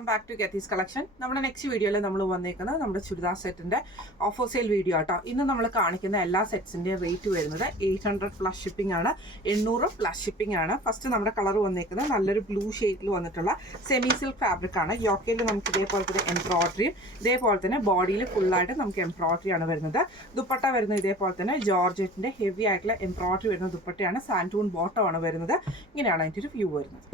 Welcome back to ഗെത്തീസ് collection. നമ്മുടെ next വീഡിയോയിൽ നമ്മൾ വന്നേക്കുന്നത് നമ്മുടെ ചുരിദാർ സെറ്റിന്റെ ഓഫർ സെയിൽ വീഡിയോ ആട്ടോ. ഇന്ന് നമ്മൾ കാണിക്കുന്ന എല്ലാ സെറ്റ്സിന്റെയും റേറ്റ് വരുന്നത് 800 പ്ലസ് ഷിപ്പിംഗ് ആണ്, 800 പ്ലസ് ഷിപ്പിംഗ് ആണ്. ഫസ്റ്റ് നമ്മുടെ കളർ വന്നേക്കുന്നത് നല്ലൊരു ബ്ലൂ ഷെയ്ഡിൽ വന്നിട്ടുള്ള സെമി സിൽക്ക് ഫാബ്രിക് ആണ്. യോക്കയിൽ നമുക്ക് ഇതേപോലെ തന്നെ എംബ്രോയിഡറിയും ഇതേപോലെ തന്നെ ബോഡിയിൽ ഫുള്ളായിട്ട് നമുക്ക് എംബ്രോയിഡറി ആണ് വരുന്നത്. ദുപ്പട്ട വരുന്നത് ഇതേപോലെ തന്നെ ജോർജറ്റിന്റെ ഹെവി ആയിട്ടുള്ള എംബ്രോയിഡറി വരുന്ന ദുപ്പട്ടയാണ്. സാൻറ്റൂൺ ബോട്ടം ആണ് വരുന്നത്. ഇങ്ങനെയാണ് അതിൻ്റെ ഒരു വ്യൂ വരുന്നത്.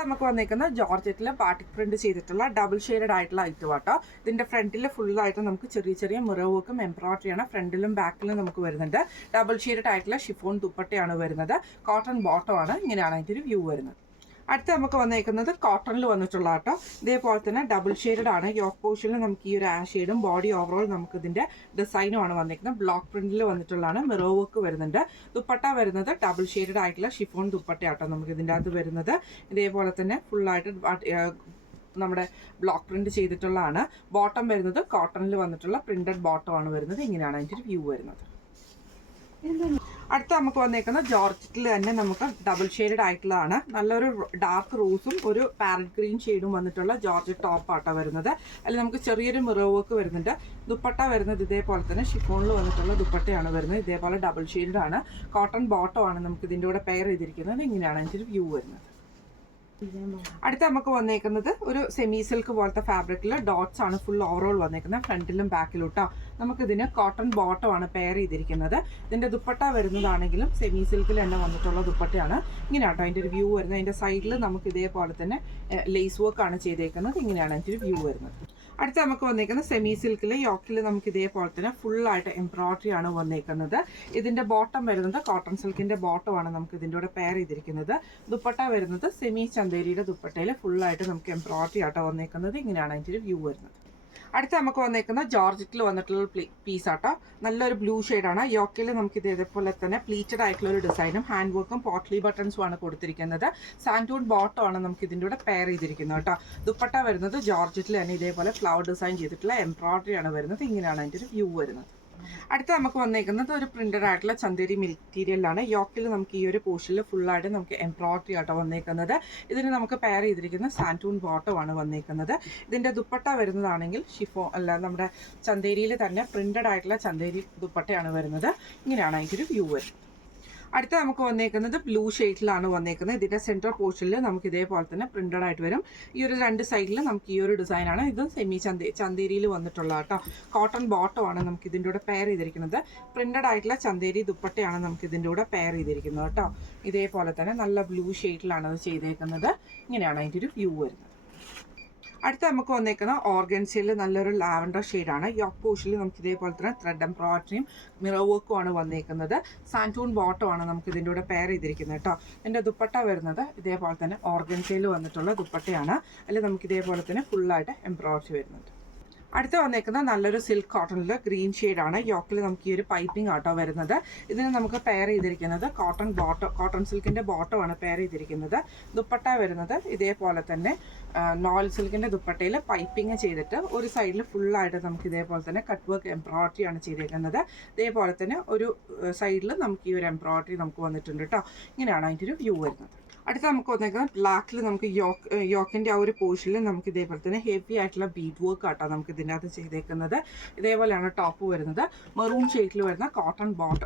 നമുക്ക് വന്നേക്കുന്ന ജോർജറ്റിൽ ബാട്ടിക് പ്രിന്റ് ചെയ്തിട്ടുള്ള ഡബിൾ ഷെയ്ഡഡ് ആയിട്ടുള്ള ഐറ്റം ആട്ടോ. ഇതിന്റെ ഫ്രണ്ടിൽ ഫുള്ളായിട്ട് നമുക്ക് ചെറിയ ചെറിയ മിറർ വർക്കും എംബ്രോയിഡറിയാണ് ഫ്രണ്ടിലും ബാക്കിലും നമുക്ക് വരുന്നുണ്ട്. ഡബിൾ ഷെയ്ഡഡ് ആയിട്ടുള്ള ഷിഫോൺ ദുപ്പട്ടയാണ് വരുന്നത്. കോട്ടൺ ബോട്ടം ആണ്. ഇങ്ങനെയാണ് അതിൻ്റെ ഒരു വ്യൂ വരുന്നത്. അടുത്ത് നമുക്ക് വന്നേക്കുന്നത് കോട്ടണിൽ വന്നിട്ടുള്ള ആട്ടോ. ഇതേപോലെ തന്നെ ഡബിൾ ഷെയ്ഡഡ് ആണ്. യോക്ക് പോർഷനിൽ നമുക്ക് ഈ ഒരു ആഷ് ഷെയ്ഡും ബോഡി ഓവറോൾ നമുക്ക് ഇതിന്റെ ഡിസൈനും ആണ് വന്നേക്കുന്നത്. ബ്ലോക്ക് പ്രിന്റിൽ വന്നിട്ടുള്ളതാണ്. മിറർ വർക്ക് വരുന്നുണ്ട്. ദുപ്പട്ട വരുന്നത് ഡബിൾ ഷെയ്ഡഡ് ആയിട്ടുള്ള ഷിഫോൺ ദുപ്പട്ട ആട്ടോ നമുക്ക് ഇതിൻ്റെ അകത്ത് വരുന്നത്. ഇതേപോലെ തന്നെ ഫുള്ളായിട്ട് നമ്മുടെ ബ്ലോക്ക് പ്രിന്റ് ചെയ്തിട്ടുള്ളതാണ്. ബോട്ടം വരുന്നത് കോട്ടണിൽ വന്നിട്ടുള്ള പ്രിന്റഡ് ബോട്ടം ആണ് വരുന്നത്. ഇങ്ങനെയാണ് അതിൻ്റെ ഒരു വ്യൂ വരുന്നത്. അടുത്ത നമുക്ക് വന്നേക്കുന്ന ജോർജറ്റിൽ തന്നെ നമുക്ക് ഡബിൾ ഷെയ്ഡഡ് ആയിട്ടുള്ളതാണ്. നല്ലൊരു ഡാർക്ക് റോസും ഒരു പാരറ്റ് ഗ്രീൻ ഷെയ്ഡും വന്നിട്ടുള്ള ജോർജറ്റ് ടോപ്പ് ആട്ടോ വരുന്നത്. അതിൽ നമുക്ക് ചെറിയൊരു മിറർ വർക്ക് വരുന്നുണ്ട്. ദുപ്പട്ട വരുന്നത് ഇതേപോലെ തന്നെ ഷിഫോണിൽ വന്നിട്ടുള്ള ദുപ്പട്ടയാണ് വരുന്നത്. ഇതേപോലെ ഡബിൾ ഷെയ്ഡഡ് ആണ്. കോട്ടൺ ബോട്ടം ആണ് നമുക്ക് ഇതിൻ്റെ കൂടെ പെയർ ചെയ്തിരിക്കുന്നത്. ഇങ്ങനെയാണ് അതിൻ്റെ ഒരു വ്യൂ വരുന്നത്. അടുത്ത നമുക്ക് വന്നേക്കുന്നത് ഒരു സെമി സിൽക്ക് പോലത്തെ ഫാബ്രിക്കിൽ ഡോട്ട്സ് ആണ് ഫുൾ ഓവറോൾ വന്നേക്കുന്നത്. ഫ്രണ്ടിലും ബാക്കിലും കേട്ടോ. നമുക്കിതിന് കോട്ടൺ ബോട്ടം ആണ് പെയർ ചെയ്തിരിക്കുന്നത്. ഇതിന്റെ ദുപ്പട്ട വരുന്നതാണെങ്കിലും സെമി സിൽക്കിൽ തന്നെ വന്നിട്ടുള്ള ദുപ്പട്ടയാണ്. ഇങ്ങനെയാട്ടോ അതിൻ്റെ ഒരു വ്യൂ വരുന്നത്. അതിന്റെ സൈഡിൽ നമുക്ക് ഇതേപോലെ തന്നെ ലേസ് വർക്ക് ആണ് ചെയ്തേക്കുന്നത്. ഇങ്ങനെയാണ് അതിൻ്റെ ഒരു വ്യൂ വരുന്നത്. അടുത്ത നമുക്ക് വന്നേക്കുന്നത് സെമി സിൽക്കിൽ യോക്കിൽ നമുക്ക് ഇതേപോലെ തന്നെ ഫുള്ളായിട്ട് എംബ്രോയിഡറി ആണ് വന്നേക്കുന്നത്. ഇതിന്റെ ബോട്ടം വരുന്നത് കോട്ടൺ സിൽക്കിന്റെ ബോട്ടം ആണ് നമുക്ക് ഇതിൻ്റെ കൂടെ പെയർ ചെയ്തിരിക്കുന്നത്. ദുപ്പട്ട വരുന്നത് സെമി ചന്തേരിയുടെ ദുപ്പട്ടയിൽ ഫുള്ളായിട്ട് നമുക്ക് എംബ്രോയിഡറി ആട്ടോ വന്നേക്കുന്നത്. ഇങ്ങനെയാണ് അതിൻ്റെ ഒരു വ്യൂ വരുന്നത്. അടുത്ത നമുക്ക് വന്നേക്കുന്ന ജോർജറ്റിൽ വന്നിട്ടുള്ള പീസ് ആട്ടോ. നല്ലൊരു ബ്ലൂ ഷെയ്ഡാണ്. യോക്കയിൽ നമുക്ക് ഇതേപോലെ തന്നെ പ്ലീറ്റഡ് ആയിട്ടുള്ള ഒരു ഡിസൈനും ഹാൻഡ് വർക്കും പോട്ട്ലി ബട്ടൺസും ആണ് കൊടുത്തിരിക്കുന്നത്. സാൻറ്റൂൺ ബോട്ടം ആണ് നമുക്ക് ഇതിൻ്റെ കൂടെ പെയർ ചെയ്തിരിക്കുന്നത് കേട്ടോ. ദുപ്പട്ട വരുന്നത് ജോർജറ്റിൽ തന്നെ ഇതേപോലെ ഫ്ലവർ ഡിസൈൻ ചെയ്തിട്ടുള്ള എംബ്രോയിഡറി ആണ് വരുന്നത്. ഇങ്ങനെയാണ് അതിൻ്റെ ഒരു വ്യൂ വരുന്നത്. അടുത്ത നമുക്ക് വന്നേക്കുന്നത് ഒരു പ്രിന്റഡ് ആയിട്ടുള്ള ചന്തേരി മെറ്റീരിയലാണ്. യോക്കിൽ നമുക്ക് ഈ ഒരു പോർഷനിൽ ഫുള്ളായിട്ട് നമുക്ക് എംബ്രോയിഡറി ആട്ടോ വന്നേക്കുന്നത്. ഇതിന് നമുക്ക് പെയർ ചെയ്തിരിക്കുന്ന സാൻറ്റൂൺ ബോട്ടം ആണ് വന്നേക്കുന്നത്. ഇതിന്റെ ദുപ്പട്ട വരുന്നതാണെങ്കിൽ നമ്മുടെ ചന്തേരിയിൽ തന്നെ പ്രിന്റഡ് ആയിട്ടുള്ള ചന്തേരി ദുപ്പട്ടയാണ് വരുന്നത്. ഇങ്ങനെയാണ് അതിൻ്റെ ഒരു വ്യൂ വരുന്നത്. അടുത്ത നമുക്ക് വന്നേക്കുന്നത് ബ്ലൂ ഷെയ്ഡിലാണ് വന്നേക്കുന്നത്. ഇതിന്റെ സെൻട്രൽ പോർഷനിൽ നമുക്ക് ഇതേപോലെ തന്നെ പ്രിന്റഡ് ആയിട്ട് വരും. ഈ ഒരു രണ്ട് സൈഡിൽ നമുക്ക് ഈ ഒരു ഡിസൈനാണ്. ഇത് സെമി ചന്തേരിയിൽ വന്നിട്ടുള്ള കേട്ടോ. കോട്ടൺ ബോട്ടം ആണ് നമുക്ക് ഇതിൻ്റെ കൂടെ പെയർ ചെയ്തിരിക്കുന്നത്. പ്രിന്റഡ് ആയിട്ടുള്ള ചന്തേരി ദുപ്പട്ടയാണ് നമുക്ക് ഇതിൻ്റെ കൂടെ പെയർ ചെയ്തിരിക്കുന്നത് കേട്ടോ. ഇതേപോലെ തന്നെ നല്ല ബ്ലൂ ഷെയ്ഡിലാണ് അത് ചെയ്തേക്കുന്നത്. ഇങ്ങനെയാണ് അതിൻ്റെ ഒരു വ്യൂ വരുന്നത്. അടുത്ത നമുക്ക് വന്നേക്കുന്ന ഓർഗൻസിയിൽ നല്ലൊരു ലാവൻഡർ ഷെയ്ഡാണ്. യോക്ക് പോർഷനിൽ നമുക്ക് ഇതേപോലെ തന്നെ ത്രെഡ് എംബ്രോയിഡറിയും മിറർ വർക്കും ആണ് വന്നേക്കുന്നത്. സാൻറ്റൂൺ ബോട്ടം ആണ് നമുക്ക് ഇതിൻ്റെ കൂടെ പെയർ ചെയ്തിരിക്കുന്നത് കേട്ടോ. ഇതിൻ്റെ ദുപ്പട്ട വരുന്നത് ഇതേപോലെ തന്നെ ഓർഗൻസിയിൽ വന്നിട്ടുള്ള ദുപ്പട്ടയാണ്. അതിൽ നമുക്ക് ഇതേപോലെ തന്നെ ഫുള്ളായിട്ട് എംബ്രോയിഡറി വരുന്നുണ്ട്. അടുത്ത് വന്നേക്കുന്ന നല്ലൊരു സിൽക്ക് കോട്ടണിൽ ഗ്രീൻ ഷെയ്ഡാണ്. യോക്കിൽ നമുക്ക് ഈ ഒരു പൈപ്പിംഗ് ആട്ടോ വരുന്നത്. ഇതിന് നമുക്ക് പെയർ ചെയ്തിരിക്കുന്നത് കോട്ടൺ സിൽക്കിന്റെ ബോട്ടമാണ് പെയർ ചെയ്തിരിക്കുന്നത്. ദുപ്പട്ട വരുന്നത് ഇതേപോലെ തന്നെ നോയിൽ സിൽക്കിന്റെ ദുപ്പട്ടയിൽ പൈപ്പിംഗ് ചെയ്തിട്ട് ഒരു സൈഡിൽ ഫുള്ളായിട്ട് നമുക്ക് ഇതേപോലെ തന്നെ കട്ട് വർക്ക് എംബ്രോയിഡറി ആണ് ചെയ്തേക്കുന്നത്. ഇതേപോലെ തന്നെ ഒരു സൈഡിൽ നമുക്ക് ഈ ഒരു എംബ്രോയിഡറി നമുക്ക് വന്നിട്ടുണ്ട് കേട്ടോ. ഇങ്ങനെയാണ് അതിൻ്റെ ഒരു വ്യൂ വരുന്നത്. അടുത്ത നമുക്ക് വന്നേക്കുന്നത് ബ്ലാക്കിൽ നമുക്ക് യോക്കിന്റെ ആ ഒരു പോർഷനിൽ നമുക്ക് ഇതേപോലെ തന്നെ ഹെവി ആയിട്ടുള്ള ബീഡ് വർക്ക് ആട്ടോ നമുക്ക് ഇതിൻ്റെ അകത്ത് ചെയ്തേക്കുന്നത്. ഇതേപോലെയാണ് ടോപ്പ് വരുന്നത്. മെറൂൺ ഷെയ്ഡിൽ വരുന്ന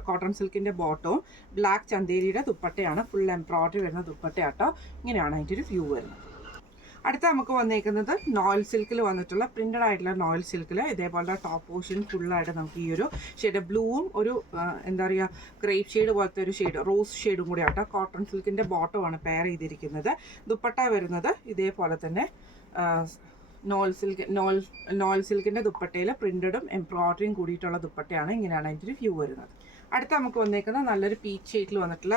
കോട്ടൺ സിൽക്കിന്റെ ബോട്ടവും ബ്ലാക്ക് ചന്തേരിയുടെ ദുപ്പട്ടയാണ്. ഫുൾ എംബ്രോയിഡറി വരുന്ന ദുപ്പട്ടയാട്ടോ. ഇങ്ങനെയാണ് അതിൻ്റെ ഒരു വ്യൂ വരുന്നത്. അടുത്ത നമുക്ക് വന്നേക്കുന്നത് നോയിൽ സിൽക്കിൽ വന്നിട്ടുള്ള പ്രിന്റഡ് ആയിട്ടുള്ള നോയിൽ സിൽക്കിൽ ഇതേപോലെ ടോപ്പ് പോർഷൻ ഫുള്ളായിട്ട് നമുക്ക് ഈ ഒരു ഷെയ്ഡ് ബ്ലൂവും ഒരു എന്താ പറയുക ഗ്രേപ്പ് ഷെയ്ഡ് പോലത്തെ ഒരു ഷെയ്ഡ് റോസ് ഷെയ്ഡും കൂടി ആട്ടോ. കോട്ടൺ സിൽക്കിന്റെ ബോട്ടമാണ് പെയർ ചെയ്തിരിക്കുന്നത്. ദുപ്പട്ട വരുന്നത് ഇതേപോലെ തന്നെ നോയിൽ സിൽക്കിന്റെ ദുപ്പട്ടയിൽ പ്രിന്റഡും എംബ്രോയിഡറിയും കൂടിയിട്ടുള്ള ദുപ്പട്ടയാണ്. ഇങ്ങനെയാണ് അതിൻ്റെ ഒരു വ്യൂ വരുന്നത്. അടുത്ത നമുക്ക് വന്നേക്കുന്ന നല്ലൊരു പീച്ച് ഷെയ്ഡിൽ വന്നിട്ടുള്ള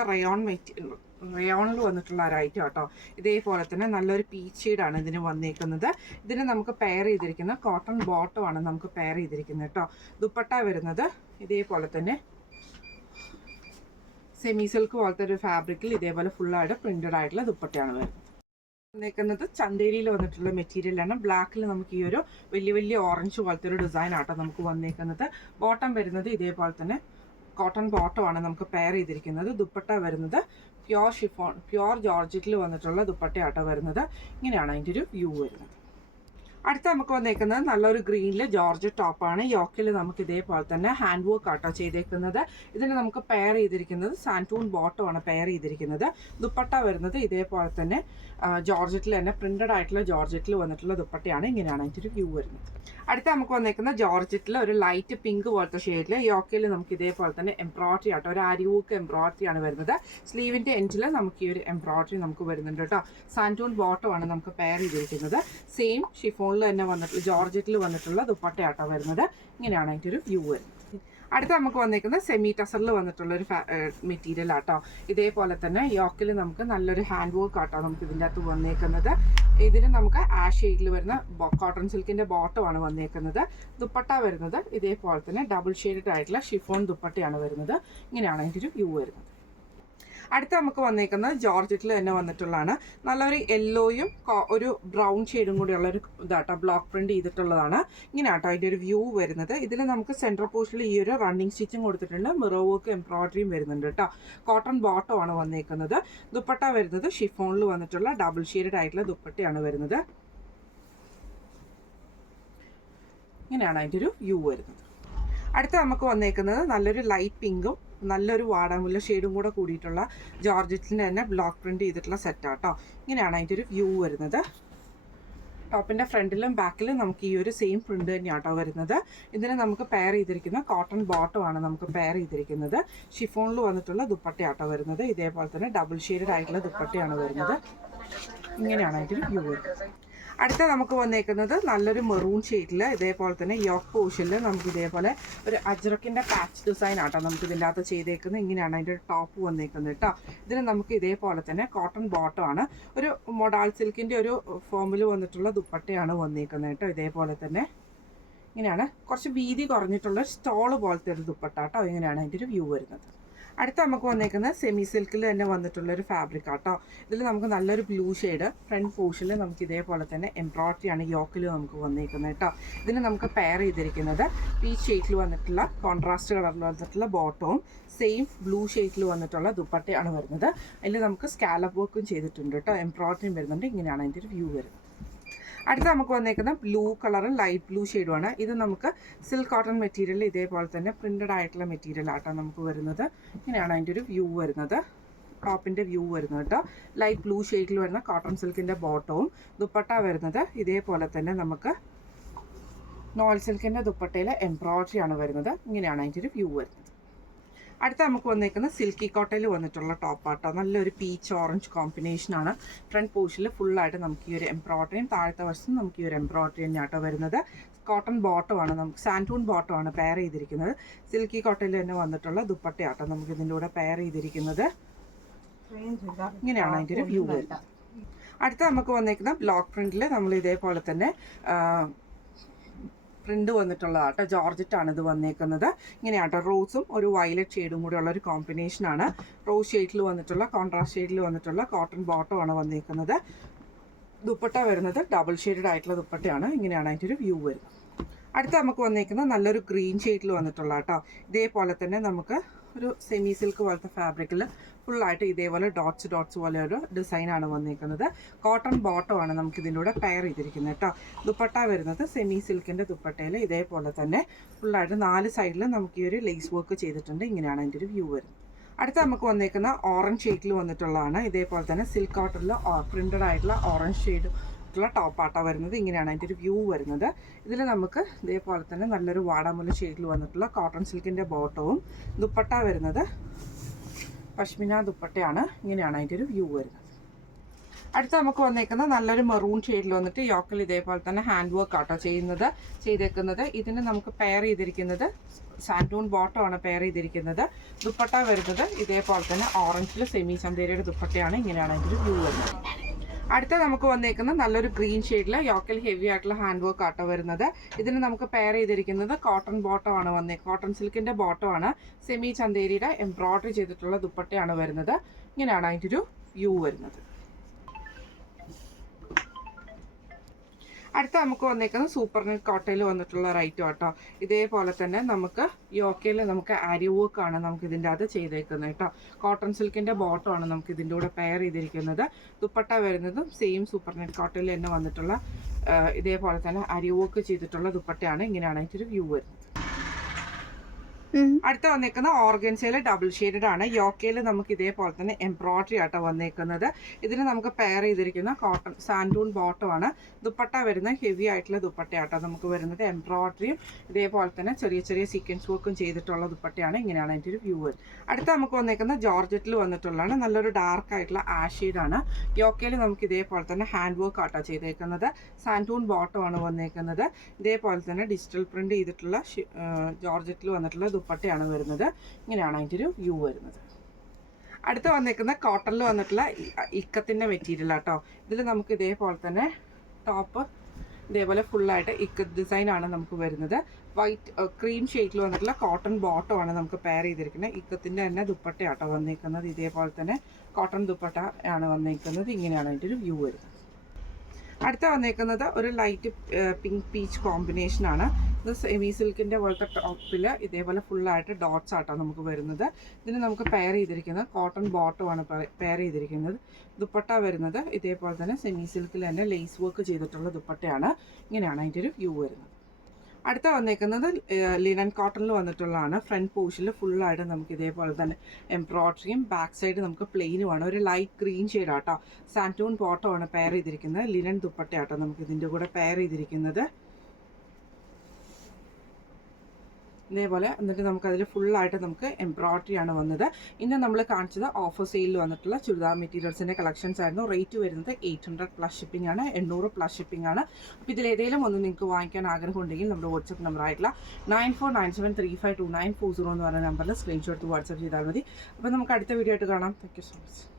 റയോണിൽ വന്നിട്ടുള്ള ഒരു ഐറ്റം കേട്ടോ. ഇതേപോലെ തന്നെ നല്ലൊരു പീച്ച് ഷെയ്ഡാണ് ഇതിന് വന്നേക്കുന്നത്. ഇതിന് നമുക്ക് പെയർ ചെയ്തിരിക്കുന്ന കോട്ടൺ ബോട്ടമാണ് നമുക്ക് പെയർ ചെയ്തിരിക്കുന്നത് കേട്ടോ. ദുപ്പട്ട വരുന്നത് ഇതേപോലെ തന്നെ സെമി സിൽക്ക് പോലത്തെ ഒരു ഫാബ്രിക്കിൽ ഇതേപോലെ ഫുള്ളായിട്ട് പ്രിന്റഡ് ആയിട്ടുള്ള ദുപ്പട്ടയാണ് വരുന്നത്. വന്നേക്കുന്നത് ചന്തേരിയിൽ വന്നിട്ടുള്ള മെറ്റീരിയലാണ്. ബ്ലാക്കിൽ നമുക്ക് ഈ ഒരു വലിയ വലിയ ഓറഞ്ച് പോലത്തെ ഒരു ഡിസൈൻ ആട്ടോ നമുക്ക് വന്നേക്കുന്നത്. ബോട്ടം വരുന്നത് ഇതേപോലെ തന്നെ കോട്ടൺ ബോട്ടമാണ് നമുക്ക് പെയർ ചെയ്തിരിക്കുന്നത്. ദുപ്പട്ട വരുന്നത് പ്യുവർ ജോർജറ്റിൽ വന്നിട്ടുള്ള ദുപ്പട്ടയാട്ടോ വരുന്നത്. ഇങ്ങനെയാണ് അതിൻ്റെ ഒരു വ്യൂ വരുന്നത്. അടുത്ത നമുക്ക് വന്നേക്കുന്നത് നല്ലൊരു ഗ്രീനിൽ ജോർജറ്റ് ടോപ്പാണ്. യോക്കിൽ നമുക്ക് ഇതേപോലെ തന്നെ ഹാൻഡ് വർക്ക് ആട്ടോ ചെയ്തേക്കുന്നത്. ഇതിന് നമുക്ക് പെയർ ചെയ്തിരിക്കുന്നത് സാൻറ്റൂൺ ബോട്ടമാണ് പെയർ ചെയ്തിരിക്കുന്നത്. ദുപ്പട്ട വരുന്നത് ഇതേപോലെ തന്നെ ജോർജറ്റിൽ തന്നെ പ്രിന്റഡ് ആയിട്ടുള്ള ജോർജറ്റിൽ വന്നിട്ടുള്ള ദുപ്പട്ടയാണ്. ഇങ്ങനെയാണ് അതിൻ്റെ ഒരു വ്യൂ വരുന്നത്. അടുത്ത നമുക്ക് വന്നേക്കുന്ന ജോർജറ്റിൽ ഒരു ലൈറ്റ് പിങ്ക് പോലത്തെ ഷെയ്ഡിൽ യോക്കയിൽ നമുക്ക് ഇതേപോലെ തന്നെ എംബ്രോയിഡറി ആട്ടോ, ഒരു ആരി വർക്ക് എംബ്രോയിഡറി ആണ് വരുന്നത്. സ്ലീവിൻ്റെ എൻഡിൽ നമുക്ക് ഈ ഒരു എംബ്രോയിഡറി നമുക്ക് വരുന്നുണ്ട് കേട്ടോ. സാൻറ്റൂൺ ബോട്ടമാണ് നമുക്ക് പെയർ ചെയ്തിരിക്കുന്നത്. സെയിം ഷിഫോണിൽ തന്നെ വന്നിട്ടുള്ള ജോർജറ്റിൽ വന്നിട്ടുള്ള ദുപ്പട്ടയാട്ടോ വരുന്നത്. ഇങ്ങനെയാണ് അതിൻ്റെ ഒരു വ്യൂ വരുന്നത്. അടുത്ത നമുക്ക് വന്നിരിക്കുന്നത് സെമി ടസറിൽ വന്നിട്ടുള്ളൊരു മെറ്റീരിയൽ ആട്ടോ. ഇതേപോലെ തന്നെ യോക്കിൽ നമുക്ക് നല്ലൊരു ഹാൻഡ് വർക്ക് ആട്ടോ നമുക്ക് ഇതിൻ്റെ അകത്ത് വന്നേക്കുന്നത്. ഇതിൽ നമുക്ക് ആഷ് ഷെയ്ഡിൽ വരുന്ന കോട്ടൺ സിൽക്കിൻ്റെ ബോട്ടമാണ് വന്നേക്കുന്നത്. ദുപ്പട്ട വരുന്നത് ഇതേപോലെ തന്നെ ഡബിൾ ഷെയ്ഡഡ് ആയിട്ടുള്ള ഷിഫോൺ ദുപ്പട്ടയാണ് വരുന്നത്. ഇങ്ങനെയാണ് അതിൻ്റെ ഒരു വ്യൂ വരുന്നത്. അടുത്ത നമുക്ക് വന്നേക്കുന്നത് ജോർജറ്റിൽ തന്നെ വന്നിട്ടുള്ളതാണ്. നല്ലൊരു യെല്ലോയും ഒരു ബ്രൗൺ ഷെയ്ഡും കൂടിയുള്ള ഒരു ഇതാട്ടോ, ബ്ലോക്ക് പ്രിന്റ് ചെയ്തിട്ടുള്ളതാണ്. ഇങ്ങനെ ആട്ടോ അതിൻ്റെ ഒരു വ്യൂ വരുന്നത്. ഇതിൽ നമുക്ക് സെൻട്രൽ പോർഷനിൽ ഈ ഒരു റണ്ണിങ് സ്റ്റിച്ചും കൊടുത്തിട്ടുണ്ട്. മിറർ വർക്ക് എംബ്രോയിഡറിയും വരുന്നുണ്ട് കേട്ടോ. കോട്ടൺ ബോട്ടമാണ് വന്നേക്കുന്നത്. ദുപ്പട്ട വരുന്നത് ഷിഫോണിൽ വന്നിട്ടുള്ള ഡബിൾ ഷെയ്ഡഡ് ആയിട്ടുള്ള ദുപ്പട്ടയാണ് വരുന്നത്. ഇങ്ങനെയാണ് അതിൻ്റെ ഒരു വ്യൂ വരുന്നത്. അടുത്ത നമുക്ക് വന്നേക്കുന്നത് നല്ലൊരു ലൈറ്റ് പിങ്കും നല്ലൊരു വാടാമുല്ല ഷെയ്ഡും കൂടെ കൂടിയിട്ടുള്ള ജോർജറ്റിൻ്റെ തന്നെ ബ്ലോക്ക് പ്രിന്റ് ചെയ്തിട്ടുള്ള സെറ്റാട്ടോ. ഇങ്ങനെയാണ് അതിൻ്റെ ഒരു വ്യൂ വരുന്നത്. ടോപ്പിൻ്റെ ഫ്രണ്ടിലും ബാക്കിലും നമുക്ക് ഈ ഒരു സെയിം പ്രിന്റ് തന്നെയാട്ടോ വരുന്നത്. ഇതിന് നമുക്ക് പെയർ ചെയ്തിരിക്കുന്ന കോട്ടൺ ബോട്ടമാണ് നമുക്ക് പെയർ ചെയ്തിരിക്കുന്നത്. ഷിഫോണിൽ വന്നിട്ടുള്ള ദുപ്പട്ടയാട്ടോ വരുന്നത്. ഇതേപോലെ തന്നെ ഡബിൾ ഷെയ്ഡഡ് ആയിട്ടുള്ള ദുപ്പട്ടയാണ് വരുന്നത്. ഇങ്ങനെയാണ് അതിൻ്റെ ഒരു വ്യൂ വരുന്നത്. അടുത്ത നമുക്ക് വന്നേക്കുന്നത് നല്ലൊരു മെറൂൺ ഷെയ്ഡിൽ ഇതേപോലെ തന്നെ യോക്ക് പോർഷനിൽ നമുക്ക് ഇതേപോലെ ഒരു അജ്രക്കിൻ്റെ പാച്ച് ഡിസൈൻ ആട്ടോ നമുക്ക് ഇതിൻ്റെ അകത്ത് ചെയ്തേക്കുന്നത്. ഇങ്ങനെയാണ് അതിൻ്റെ ഒരു ടോപ്പ് വന്നേക്കുന്നത് കേട്ടോ. ഇതിന് നമുക്ക് ഇതേപോലെ തന്നെ കോട്ടൺ ബോട്ടമാണ്, ഒരു മൊഡാൾ സിൽക്കിൻ്റെ ഒരു ഫോമിൽ വന്നിട്ടുള്ള ദുപ്പട്ടയാണ് വന്നേക്കുന്നത് കേട്ടോ. ഇതേപോലെ തന്നെ ഇങ്ങനെയാണ് കുറച്ച് വീതി കുറഞ്ഞിട്ടുള്ള സ്റ്റോള് പോലത്തെ ഒരു ദുപ്പട്ട കേട്ടോ. ഇങ്ങനെയാണ് അതിൻ്റെ ഒരു വ്യൂ വരുന്നത്. അടുത്ത നമുക്ക് വന്നേക്കുന്നത് സെമി സിൽക്കിൽ തന്നെ വന്നിട്ടുള്ളൊരു ഫാബ്രിക് ആട്ടോ. ഇതിൽ നമുക്ക് നല്ലൊരു ബ്ലൂ ഷെയ്ഡ് ഫ്രണ്ട് പോർഷനിൽ നമുക്ക് ഇതേപോലെ തന്നെ എംബ്രോയിഡറിയാണ് യോക്കിൽ നമുക്ക് വന്നേക്കുന്നത് കേട്ടോ. ഇതിന് നമുക്ക് പെയർ ചെയ്തിരിക്കുന്നത് പീച്ച് ഷെയ്ഡിൽ വന്നിട്ടുള്ള കോൺട്രാസ്റ്റ് കളറിൽ വന്നിട്ടുള്ള ബോട്ടവും സെയിം ബ്ലൂ ഷെയ്ഡിൽ വന്നിട്ടുള്ള ദുപ്പട്ടയാണ് വരുന്നത്. അതിൽ നമുക്ക് സ്കാലപ്പ് വർക്കും ചെയ്തിട്ടുണ്ട് കേട്ടോ. എംബ്രോയിഡറിയും വരുന്നുണ്ട്. ഇങ്ങനെയാണ് അതിൻ്റെ ഒരു വ്യൂ വരുന്നത്. അടുത്ത നമുക്ക് വന്നേക്കുന്ന ബ്ലൂ കളറും ലൈറ്റ് ബ്ലൂ ഷെയ്ഡുമാണ്. ഇത് നമുക്ക് സിൽക്ക് കോട്ടൺ മെറ്റീരിയൽ ഇതേപോലെ തന്നെ പ്രിന്റഡ് ആയിട്ടുള്ള മെറ്റീരിയൽ ആട്ടോ നമുക്ക് വരുന്നത്. ഇങ്ങനെയാണ് അതിൻ്റെ ഒരു വ്യൂ വരുന്നത്. ടോപ്പിൻ്റെ വ്യൂ വരുന്നത് കേട്ടോ. ലൈറ്റ് ബ്ലൂ ഷെയ്ഡിൽ വരുന്ന കോട്ടൺ സിൽക്കിൻ്റെ ബോട്ടവും ദുപ്പട്ട വരുന്നത് ഇതേപോലെ തന്നെ നമുക്ക് നോൾ സിൽക്കിൻ്റെ ദുപ്പട്ടയിൽ എംബ്രോയിഡറി ആണ് വരുന്നത്. ഇങ്ങനെയാണ് അതിൻ്റെ ഒരു വ്യൂ വരുന്നത്. അടുത്ത നമുക്ക് വന്നേക്കുന്നത് സിൽക്കി കോട്ടയിൽ വന്നിട്ടുള്ള ടോപ്പാട്ടോ. നല്ലൊരു പീച്ച് ഓറഞ്ച് കോമ്പിനേഷനാണ്. ഫ്രണ്ട് പോർഷനിൽ ഫുള്ളായിട്ട് നമുക്ക് ഈ ഒരു എംബ്രോയിഡറിയും താഴത്തെ വശത്തും നമുക്ക് ഈ ഒരു എംബ്രോയിഡറി തന്നെയാട്ടോ വരുന്നത്. കോട്ടൺ ബോട്ടമാണ് നമുക്ക് സാൻറ്റൂൺ ബോട്ടമാണ് പെയർ ചെയ്തിരിക്കുന്നത്. സിൽക്കി കോട്ടയിൽ തന്നെ വന്നിട്ടുള്ള ദുപ്പട്ടയാട്ടോ നമുക്ക് ഇതിൻ്റെ കൂടെ പെയർ ചെയ്തിരിക്കുന്നത്. ഇങ്ങനെയാണ് അതിൻ്റെ ഒരു വ്യൂ വരുന്നത്. അടുത്ത നമുക്ക് വന്നേക്കുന്ന ബ്ലോക്ക് പ്രിന്റിൽ നമ്മൾ ഇതേപോലെ തന്നെ പ്രിന്റ് വന്നിട്ടുള്ളതാട്ടോ. ജോർജറ്റാണ് ഇത് വന്നേക്കുന്നത്. ഇങ്ങനെയാട്ടോ റോസും ഒരു വയലറ്റ് ഷെയ്ഡും കൂടെ ഉള്ള ഒരു കോമ്പിനേഷനാണ്. റോസ് ഷെയ്ഡിൽ വന്നിട്ടുള്ള കോൺട്രാസ്റ്റ് ഷെയ്ഡിൽ വന്നിട്ടുള്ള കോട്ടൺ ബോട്ടമാണ് വന്നേക്കുന്നത്. ദുപ്പട്ട വരുന്നത് ഡബിൾ ഷെയ്ഡഡ് ആയിട്ടുള്ള ദുപ്പട്ടയാണ്. ഇങ്ങനെയാണ് അതിൻ്റെ ഒരു വ്യൂ വരുന്നത്. അടുത്ത നമുക്ക് വന്നേക്കുന്നത് നല്ലൊരു ഗ്രീൻ ഷെയ്ഡിൽ വന്നിട്ടുള്ള കേട്ടോ. ഇതേപോലെ തന്നെ നമുക്ക് ഒരു സെമി സിൽക്ക് പോലത്തെ ഫാബ്രിക്കിൽ ഫുള്ളായിട്ട് ഇതേപോലെ ഡോട്ട്സ് പോലെ ഒരു ഡിസൈനാണ് വന്നിരിക്കുന്നത്. കോട്ടൺ ബോട്ടമാണ് നമുക്ക് ഇതിൻ്റെ കൂടെ പെയർ ചെയ്തിരിക്കുന്നത് കേട്ടോ. ദുപ്പട്ട വരുന്നത് സെമി സിൽക്കിൻ്റെ ദുപ്പട്ടയിൽ ഇതേപോലെ തന്നെ ഫുള്ളായിട്ട് 4 സൈഡിലും നമുക്ക് ഈ ഒരു ലേസ് വർക്ക് ചെയ്തിട്ടുണ്ട്. ഇങ്ങനെയാണ് അതിൻ്റെ ഒരു വ്യൂ വരുന്നത്. അടുത്ത നമുക്ക് വന്നേക്കുന്ന ഓറഞ്ച് ഷെയ്ഡിൽ വന്നിട്ടുള്ളതാണ്. ഇതേപോലെ തന്നെ സിൽക്ക് കോട്ടണിൽ പ്രിന്റഡ് ആയിട്ടുള്ള ഓറഞ്ച് ഷെയ്ഡ് ടോപ്പാട്ടോ വരുന്നത്. ഇങ്ങനെയാണ് അതിൻ്റെ ഒരു വ്യൂ വരുന്നത്. ഇതിൽ നമുക്ക് ഇതേപോലെ തന്നെ നല്ലൊരു വാടാമുല്ല ഷെയ്ഡിൽ വന്നിട്ടുള്ള കോട്ടൺ സിൽക്കിൻ്റെ ബോട്ടവും ദുപ്പട്ട വരുന്നത് പശ്മിന ദുപ്പട്ടയാണ്. ഇങ്ങനെയാണ് അതിൻ്റെ ഒരു വ്യൂ വരുന്നത്. അടുത്ത നമുക്ക് വന്നേക്കുന്നത് നല്ലൊരു മെറൂൺ ഷെയ്ഡിൽ വന്നിട്ട് യോക്കിൽ ഇതേപോലെ തന്നെ ഹാൻഡ് വർക്ക് ആട്ടോ ചെയ്തേക്കുന്നത്. ഇതിന് നമുക്ക് പെയർ ചെയ്തിരിക്കുന്നത് സാൻറ്റൂൺ ബോട്ടമാണ് പെയർ ചെയ്തിരിക്കുന്നത്. ദുപ്പട്ട വരുന്നത് ഇതേപോലെ തന്നെ ഓറഞ്ചിൽ സെമി ചന്തേരിയുടെ ദുപ്പട്ടയാണ്. ഇങ്ങനെയാണ് അതിൻ്റെ ഒരു വ്യൂ വരുന്നത്. അടുത്ത നമുക്ക് വന്നേക്കുന്നത് നല്ലൊരു ഗ്രീൻ ഷെയ്ഡിൽ യോക്കിൽ ഹെവി ആയിട്ടുള്ള ഹാൻഡ് വർക്ക് ആട്ടോ വരുന്നത്. ഇതിന് നമുക്ക് പെയർ ചെയ്തിരിക്കുന്നത് കോട്ടൺ ബോട്ടമാണ് കോട്ടൺ സിൽക്കിൻ്റെ ബോട്ടമാണ്. സെമി ചന്തേരിയുടെ എംബ്രോയിഡറി ചെയ്തിട്ടുള്ള ദുപ്പട്ടയാണ് വരുന്നത്. ഇങ്ങനെയാണ് അതിൻ്റെ ഒരു വ്യൂ വരുന്നത്. അടുത്ത നമുക്ക് വന്നേക്കുന്നത് സൂപ്പർ നെറ്റ് കോട്ടയിൽ വന്നിട്ടുള്ള ഒരു ഐറ്റം കേട്ടോ. ഇതേപോലെ തന്നെ നമുക്ക് യോക്കയിൽ നമുക്ക് ആരി വർക്കാണ് നമുക്ക് ഇതിൻ്റെ അകത്ത് ചെയ്തേക്കുന്നത് കേട്ടോ. കോട്ടൺ സിൽക്കിൻ്റെ ബോട്ടമാണ് നമുക്ക് ഇതിൻ്റെ കൂടെ പെയർ ചെയ്തിരിക്കുന്നത്. ദുപ്പട്ട വരുന്നതും സെയിം സൂപ്പർ നെറ്റ് കോട്ടയിൽ തന്നെ വന്നിട്ടുള്ള ഇതേപോലെ തന്നെ ആരി വർക്ക് ചെയ്തിട്ടുള്ള ദുപ്പട്ടയാണ്. ഇങ്ങനെയാണ് അതിൻ്റെ ഒരു വ്യൂ വരുന്നത്. അടുത്ത വന്നേക്കുന്ന ഓർഗൻസയിൽ ഡബിൾ ഷെയ്ഡഡ് ആണ്. യോക്കയിൽ നമുക്ക് ഇതേപോലെ തന്നെ എംബ്രോയിഡറി ആട്ടോ വന്നേക്കുന്നത്. ഇതിന് നമുക്ക് പെയർ ചെയ്തിരിക്കുന്ന കോട്ടൺ സാൻഡൂൺ ബോട്ടം ആണ്. ദുപ്പട്ട വരുന്ന ഹെവി ആയിട്ടുള്ള ദുപ്പട്ടയാട്ടോ നമുക്ക് വരുന്നത്. എംബ്രോയിഡറിയും ഇതേപോലെ തന്നെ ചെറിയ ചെറിയ സീക്വൻസ് വർക്കും ചെയ്തിട്ടുള്ള ദുപ്പട്ടയാണ്. ഇങ്ങനെയാണ് അതിൻ്റെ ഒരു വ്യൂ വരുന്നത്. അടുത്ത നമുക്ക് വന്നേക്കുന്ന ജോർജറ്റിൽ വന്നിട്ടുള്ളതാണ്. നല്ലൊരു ഡാർക്ക് ആയിട്ടുള്ള ആഷ് ഷെയ്ഡാണ്. യോക്കയിൽ നമുക്ക് ഇതേപോലെ തന്നെ ഹാൻഡ് വർക്ക് ആട്ടോ ചെയ്തേക്കുന്നത്. സാൻഡൂൺ ബോട്ടം ആണ് വന്നേക്കുന്നത്. ഇതേപോലെ തന്നെ ഡിജിറ്റൽ പ്രിന്റ് ചെയ്തിട്ടുള്ള ജോർജറ്റിൽ വന്നിട്ടുള്ള ദുപ്പട്ടയാണ് വരുന്നത്. ഇങ്ങനെയാണ് അതിൻ്റെ ഒരു വ്യൂ വരുന്നത്. അടുത്ത് വന്നേക്കുന്ന കോട്ടണിൽ വന്നിട്ടുള്ള ഇക്കത്തിൻ്റെ മെറ്റീരിയൽ ആട്ടോ. ഇതിൽ നമുക്ക് ഇതേപോലെ തന്നെ ടോപ്പ് ഇതേപോലെ ഫുള്ളായിട്ട് ഇക്കത്ത് ഡിസൈനാണ് നമുക്ക് വരുന്നത്. വൈറ്റ് ക്രീം ഷെയ്ഡിൽ വന്നിട്ടുള്ള കോട്ടൺ ബോട്ടമാണ് നമുക്ക് പെയർ ചെയ്തിരിക്കുന്നത്. ഇക്കത്തിൻ്റെ തന്നെ ദുപ്പട്ടയാട്ടോ വന്നേക്കുന്നത്. ഇതേപോലെ തന്നെ കോട്ടൺ ദുപ്പട്ട ആണ് വന്നേക്കുന്നത്. ഇങ്ങനെയാണ് അതിൻ്റെ ഒരു വ്യൂ വരുന്നത്. അടുത്ത വന്നേക്കുന്നത് ഒരു ലൈറ്റ് പിങ്ക് പീച്ച് കോമ്പിനേഷനാണ്. ഇത് സെമി സിൽക്കിൻ്റെ പോലത്തെ ടോപ്പിൽ ഇതേപോലെ ഫുള്ളായിട്ട് ഡോട്ട്സ് ആട്ടോ നമുക്ക് വരുന്നത്. ഇതിന് നമുക്ക് പെയർ ചെയ്തിരിക്കുന്നത് കോട്ടൺ ബോട്ടമാണ് പെയർ ചെയ്തിരിക്കുന്നത്. ദുപ്പട്ട വരുന്നത് ഇതേപോലെ തന്നെ സെമി സിൽക്കിൽ തന്നെ ലേസ് വർക്ക് ചെയ്തിട്ടുള്ള ദുപ്പട്ടയാണ്. ഇങ്ങനെയാണ് അതിൻ്റെ ഒരു വ്യൂ വരുന്നത്. അടുത്ത വന്നേക്കുന്നത് ലിനൻ കോട്ടണിൽ വന്നിട്ടുള്ളതാണ്. ഫ്രണ്ട് പോർഷനിൽ ഫുള്ളായിട്ട് നമുക്ക് ഇതേപോലെ തന്നെ എംബ്രോയിഡറിയും ബാക്ക് സൈഡ് നമുക്ക് പ്ലെയിനുമാണ്. ഒരു ലൈറ്റ് ഗ്രീൻ ഷെയ്ഡാട്ടോ. സാൻറ്റൂൺ ബോട്ടമാണ് പെയർ ചെയ്തിരിക്കുന്നത്. ലിനൻ ദുപ്പട്ടയാട്ടോ നമുക്ക് ഇതിൻ്റെ കൂടെ പെയർ ചെയ്തിരിക്കുന്നത്. ഇതേപോലെ എന്നിട്ട് നമുക്കതിൽ ഫുള്ളായിട്ട് നമുക്ക് എംബ്രോയിഡറി ആണ് വന്നത്. ഇന്ന് നമ്മൾ കാണിച്ചത് ഓഫർ സെയിലിൽ വന്നിട്ടുള്ള ചുരിദാർ മെറ്റീരിയൽസിൻ്റെ കളക്ഷൻസ് ആയിരുന്നു. റേറ്റ് വരുന്നത് 800 പ്ലസ് ഷിപ്പിംഗ് ആണ്, 800 പ്ലസ് ഷിപ്പിംഗ് ആണ്. അപ്പോൾ ഇതിലേതെങ്കിലും ഒന്ന് നിങ്ങൾക്ക് വാങ്ങിക്കാൻ ആഗ്രഹം ഉണ്ടെങ്കിൽ നമ്മുടെ വാട്സപ്പ് നമ്പർ ആയിട്ടുള്ള 9497352940 എന്ന് പറയുന്ന നമ്പറിൽ സ്ക്രീൻഷോട്ട് വാട്സപ്പ് ചെയ്താൽ മതി. അപ്പോൾ നമുക്ക് അടുത്ത വീഡിയോ ആയിട്ട് കാണാം. Thank you so much.